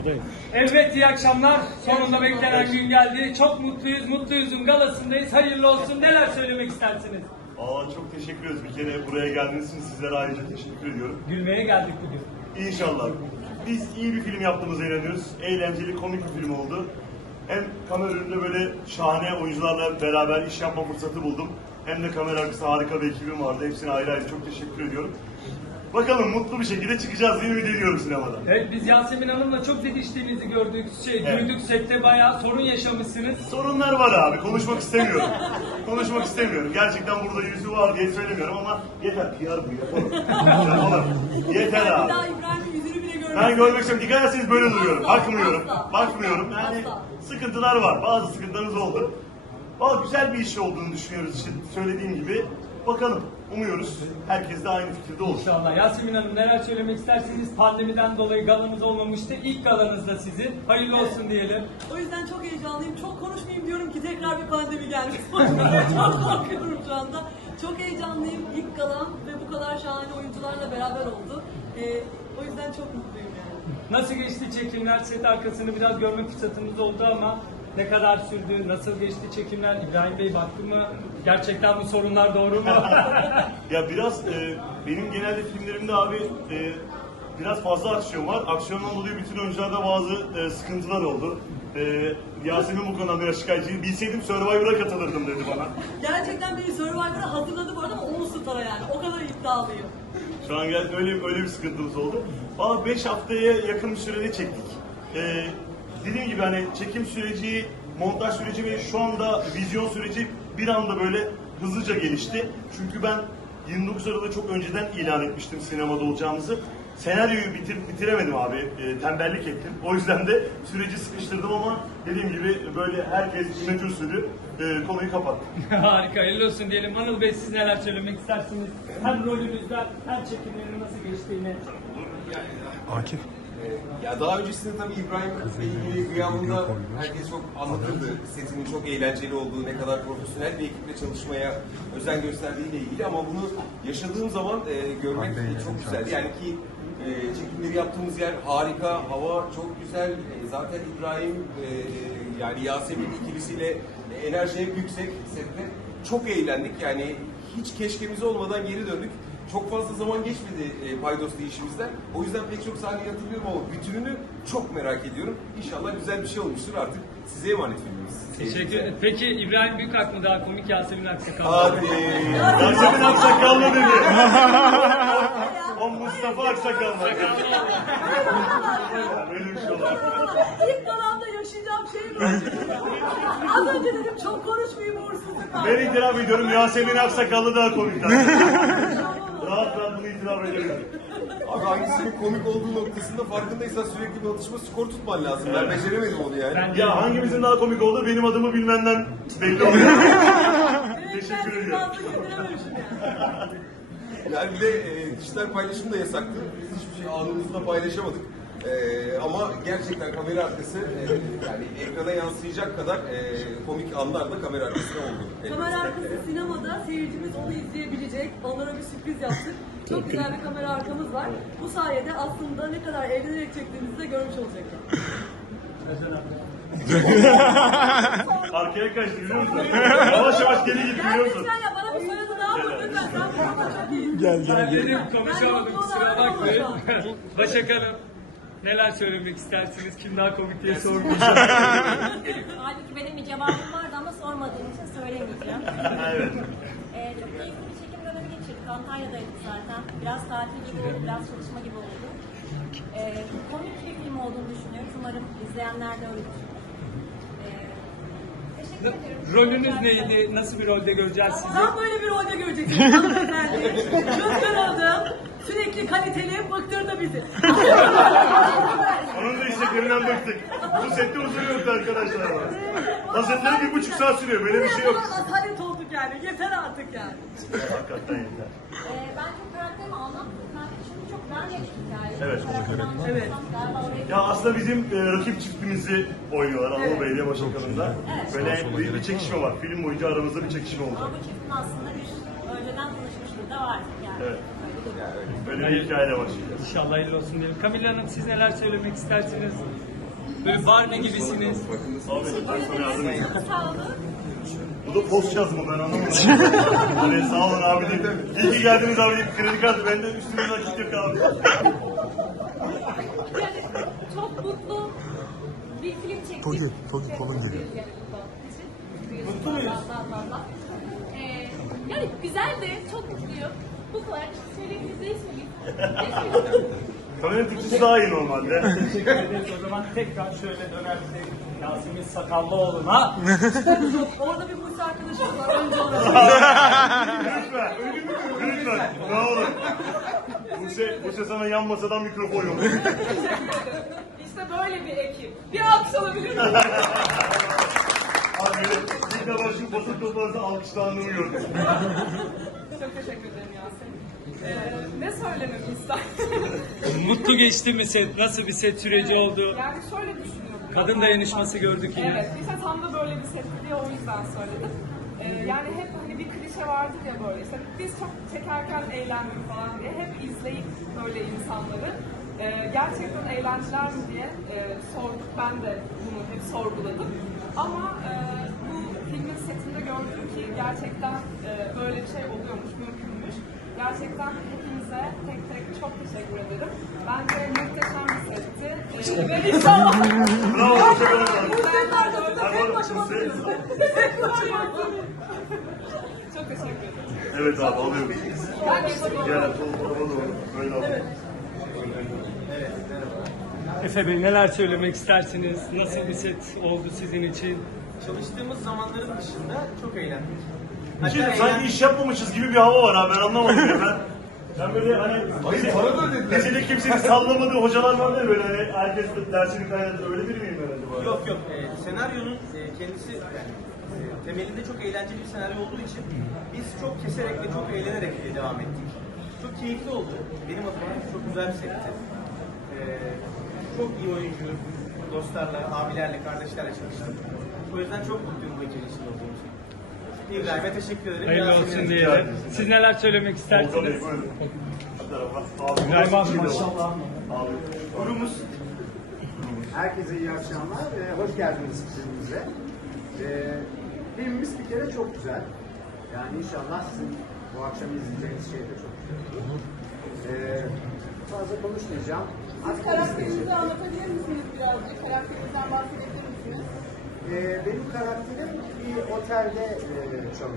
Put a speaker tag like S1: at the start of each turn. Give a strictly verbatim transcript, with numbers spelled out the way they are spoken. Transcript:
S1: Evet, iyi akşamlar. Sonunda beklenen gün geldi. Çok mutluyuz, mutluyuzun galasındayız. Hayırlı olsun. Neler söylemek istersiniz?
S2: Aa, çok teşekkür ederiz. Bir kere buraya geldiğiniz için sizlere ayrıca teşekkür ediyorum.
S1: Gülmeye geldik bugün.
S2: İnşallah. Biz iyi bir film yaptığımıza inanıyoruz. Eğlenceli, komik bir film oldu. Hem kamera önünde böyle şahane oyuncularla beraber iş yapma fırsatı buldum. Hem de kamera arkası harika bir ekibim vardı. Hepsine ayrı ayrı çok teşekkür ediyorum. Bakalım mutlu bir şekilde çıkacağız diye ümit ediyorum sinemadan.
S1: Evet, biz Yasemin Hanım'la çok didiştiğinizi gördük. Şey,
S2: Evet.
S1: Güldük, sette bayağı sorun yaşamışsınız.
S2: Sorunlar var abi. Konuşmak istemiyorum. Konuşmak istemiyorum. Gerçekten burada yüzü var diye söylemiyorum ama yeter. P R bu yapalım. Yapalım. Yeter abi.
S3: Daha İbrahim'in yüzünü bile görmedim.
S2: Ben görmek istiyorum. Dikkat etseniz böyle duruyorum.
S3: Asla,
S2: Bakmıyorum.
S3: asla.
S2: Bakmıyorum. Yani
S3: Asla.
S2: sıkıntılar var. Bazı sıkıntılarınız oldu. Valla güzel bir iş olduğunu düşünüyoruz işte söylediğim gibi. Bakalım. Umuyoruz. Herkes de aynı fikirde olur.
S1: İnşallah. Yasemin Hanım, neler söylemek istersiniz? Pandemiden dolayı galamız olmamıştı. İlk galanız da sizin. Hayırlı olsun diyelim.
S3: O yüzden çok heyecanlıyım. Çok konuşmayayım diyorum ki tekrar bir pandemi gelmiş. Çok korkuyorum şu anda. Çok heyecanlıyım. İlk galam ve bu kadar şahane oyuncularla beraber oldu. Ee, o yüzden çok mutluyum yani.
S1: Nasıl geçti çekimler? Set arkasını biraz görme fırsatımız oldu ama ne kadar sürdü? Nasıl geçti çekimler? İbrahim Bey baktı mı? Gerçekten bu sorunlar doğru mu?
S2: Ya biraz e, benim genelde filmlerimde abi e, biraz fazla aksiyon var. Aksiyondan dolayı bütün oyuncularda bazı e, sıkıntılar oldu. E, Yasemin bu konuda biraz şikayetçi. Bilseydim Survivor'a katılırdım dedi bana.
S3: Gerçekten beni Survivor'a hazırladı bu arada ama on star'a yani. O kadar iddialıyım.
S2: Şu an gel öyle öyle bir sıkıntımız oldu. Valla beş haftaya yakın bir sürede çektik. Ee, dediğim gibi hani çekim süreci, montaj süreci ve şu anda vizyon süreci bir anda böyle hızlıca gelişti. Çünkü ben yirmi dokuz Aralık'ta çok önceden ilan etmiştim sinemada olacağımızı. Senaryoyu bitir, bitiremedim abi, e, tembellik ettim. O yüzden de süreci sıkıştırdım ama dediğim gibi böyle herkes imece usulü e, konuyu kapattı.
S1: Harika, hayırlı olsun diyelim. Anıl Bey, siz neler söylemek istersiniz? Hem rolünüzden hem çekimlerin nasıl geçtiğini.
S4: Akif.
S5: Ya daha öncesinde tabii İbrahim Bey'le ilgili gıyabında herkes çok anlatırdı. Setinin çok eğlenceli olduğu, ne kadar profesyonel bir ekiple çalışmaya özen gösterdiğiyle ilgili ama bunu yaşadığım zaman e, görmek çok güzel. Yani ki e, çekimleri yaptığımız yer harika, hava çok güzel. E, zaten İbrahim e, yani Yasemin ikilisiyle enerji hep yüksek sette. Çok eğlendik yani hiç keşkemiz olmadan geri döndük. Çok fazla zaman geçmedi e, Paydos'ta işimizden. O yüzden pek çok sahneyi hatırlıyorum ama bütününü çok merak ediyorum. İnşallah güzel bir şey olmuştur artık. Size emanet filmimiz.
S1: Teşekkür ederim. Peki İbrahim Büyükak mı daha komik, Yasemin Aksakal mı?
S5: Hadi.
S2: Yasemin Aksakallı dedi. O Mustafa Aksakallı. Böyle bir şey olur.
S3: İlk galamda yaşayacağım şey bu. Az önce dedim çok konuşmayayım uğursuzluk.
S2: Ben itiraf ediyorum Yasemin Aksakallı daha komik. Rahat rahat bunu itiraf edebilirim.
S5: Abi hangisinin komik olduğu noktasında farkındaysan sürekli bir atışma skor tutman lazım. Ben beceremedim onu yani.
S1: Ben
S2: Ya hangimizin daha komik olduğu benim adımı bilmenden belli oluyor. Teşekkür ediyorum.
S5: Yani bir de e, dijital paylaşım da yasaktı. Biz hiçbir şey anımızda paylaşamadık. E, ama gerçekten kamera arkası e, yani ekrana yansıyacak kadar e, komik anlar da kamera arkasında oldu.
S3: Kamera arkası sinemada seyircimiz onu izleyebilecek. Onlara bir sürpriz yaptık. Çok güzel bir kamera arkamız var. Bu sayede aslında ne kadar eğlenerek çektiğimizi de görmüş olacaklar.
S2: Arkaya kaçtı biliyor musun? Yavaş yavaş geri gitti
S3: Gel
S2: biliyor musun?
S3: lütfen ya bana bir soyadı daha mı lütfen? Sen bu konuda çok iyisin.
S4: Gel gel
S1: Ben
S4: gel.
S1: dedim konuşamadım, kusura bakmayın.
S3: Şu an.
S1: Başak Hanım, neler söylemek istersiniz? Kim daha komik diye sormuş.
S6: Halbuki benim bir cevabım vardı ama sormadığım için söylemeyeceğim.
S2: Evet.
S6: Ee, çok keyifli bir çekim dönemi geçirdik. Antalya'daydık zaten. Biraz tatil gibi oldu, biraz çalışma gibi oldu. Ee, komik bir film olduğunu düşünüyorum. Umarım izleyenler de öyle düşünür. Ee, teşekkür ederim.
S1: Rolünüz neydi? Nasıl bir rolde göreceğiz sizi?
S3: Tam böyle bir rolde göreceksiniz hanımefendi. Çözgün oldum. Sürekli kaliteli bıktırdı bizi.
S2: Onun da isteklerinden bıktık. Bu sette huzur yoktu arkadaşlar. Hazırlığı bir buçuk saat sürüyor. Böyle bir şey yok.
S3: Asalet olduk yani. Yeter artık yani.
S2: Hakikaten yeter.
S6: Ee, ben çok karakterimi anlatmadım. Karakter çünkü çok vermedik hikayeyi.
S2: Evet.
S6: Karakterimi anlatsam
S3: Evet.
S6: galiba oraya
S2: Ya aslında bizim e, rakip çiftimizi oynuyorlar Anadolu
S3: Evet.
S2: Belediye Başkanı'nda.
S6: Evet.
S2: Böyle bir, bir çekişme var. Film boyunca aramızda bir çekişme olacak.
S6: Ama bu çiftin aslında bir önceden tanışmışlığı da var. Yani.
S2: Evet.
S6: Öyle duruyor.
S2: Böyle bir hikayeyle başlayacağız.
S1: İnşallah hayırlı olsun diyelim. Kamil Hanım, siz neler söylemek istersiniz? Böyle var ne gibisiniz?
S2: Abi ben sana yardım edeyim.
S6: Sağ olun.
S2: Bu da post yazma ben anlamadım. Hani sağ olun abi deyip. İyi ki geldiniz abi deyip kredi kartı bende üstüne nakit yok abi.
S6: Yani çok mutlu bir film çektik.
S4: Togi, Togi kolun geliyor.
S6: Mutlu muyuz? Ee, yani güzel de çok mutluyum. Bu kadar söyleyebiliriz değişmeliyiz.
S2: Kameranın Türkçesi daha iyi normalde.
S1: Teşekkür ederiz. O zaman tekrar şöyle dönersek Yasemin Sakallıoğlu'na.
S3: Orada bir Buse arkadaşımız var. Önce ona.
S2: Lütfen. Lütfen. Ne olur. Buse, Buse sana yan masadan mikrofon yok.
S7: İşte böyle bir ekip. Bir alkış alabilir miyim?
S2: Abi böyle ilk defa şu basın toplantısında alkışlandığımı gördüm.
S7: Çok teşekkür ederim Yasemin. Ee, ne söylememi ister?
S1: Mutlu geçti mi set? Nasıl bir set süreci oldu?
S7: Yani şöyle düşünüyorum.
S1: Kadın dayanışması gördük yine.
S7: Evet, işte tam da böyle bir setti diye o yüzden söyledim. Ee, yani hep hani bir klişe vardır ya böyle işte biz çok çekerken eğlendik falan diye hep izleyip böyle insanları e, gerçekten eğlendiler mi diye e, sorduk. Ben de bunu hep sorguladım. Ama e, bu filmin setinde gördüm ki gerçekten e, böyle bir şey oluyormuş, mümkünmüş. Gerçekten hepinize tek tek çok teşekkür ederim. Bence muhteşem bir setti. Ee, ve inşallah...
S2: Bravo, hoşçakalın.
S7: Ben de orada
S2: Hadi
S7: tek
S2: bakalım,
S7: başıma
S2: Buse.
S7: duruyorum. Tek başıma duruyorum. Çok teşekkür ederim.
S2: Evet abi alıyorum.
S7: Ben geçiyorum.
S2: Gel sol tarafa doğru. Böyle alalım.
S1: Efe Bey neler söylemek istersiniz? Nasıl bir set oldu sizin için?
S8: Çalıştığımız zamanların dışında çok eğlendik.
S2: Şimdi
S8: Hatta
S2: sanki iş yapmamışız gibi bir hava var abi ben anlamadım ya ben. Ben böyle hani bize, bize de kimsenin sallamadığı hocalar var ya böyle hani herkes de dersini kaynadı öyle biri miyim ben acaba?
S8: Yok yok, e, senaryonun e, kendisi yani, e, temelinde çok eğlenceli bir senaryo olduğu için biz çok keserek ve çok eğlenerek e, devam ettik. Çok keyifli oldu. Benim adıma çok güzel bir setti. E, çok iyi oyuncu, dostlarla, abilerle, kardeşlerle çalıştım. O yüzden çok mutluyum bu ekibin içinde olduğum için. İbrahim'e teşekkür ederim.
S1: Hayırlı
S8: Yasemin'e
S1: olsun
S8: teşekkür ederim.
S1: diyelim. Siz neler söylemek
S2: Volkan Bey
S1: istersiniz?
S2: buyurun. Şu tarafa. Abi,
S1: İbrahim abi
S2: Şimdi
S1: maşallah.
S2: Abi. Kurumuz.
S9: Herkese iyi akşamlar. Ee, hoş geldiniz filmimize. Ee, filmimiz bir kere çok güzel. Yani inşallah sizin bu akşam izleyeceğiniz şey de çok güzel olur. Ee, fazla konuşmayacağım. Artık
S7: Karakterinizi anlatabilir misiniz birazcık? Karakterinizden bahsedebilir misiniz?
S9: Ee, benim karakterim bir otelde e, çalışıyor.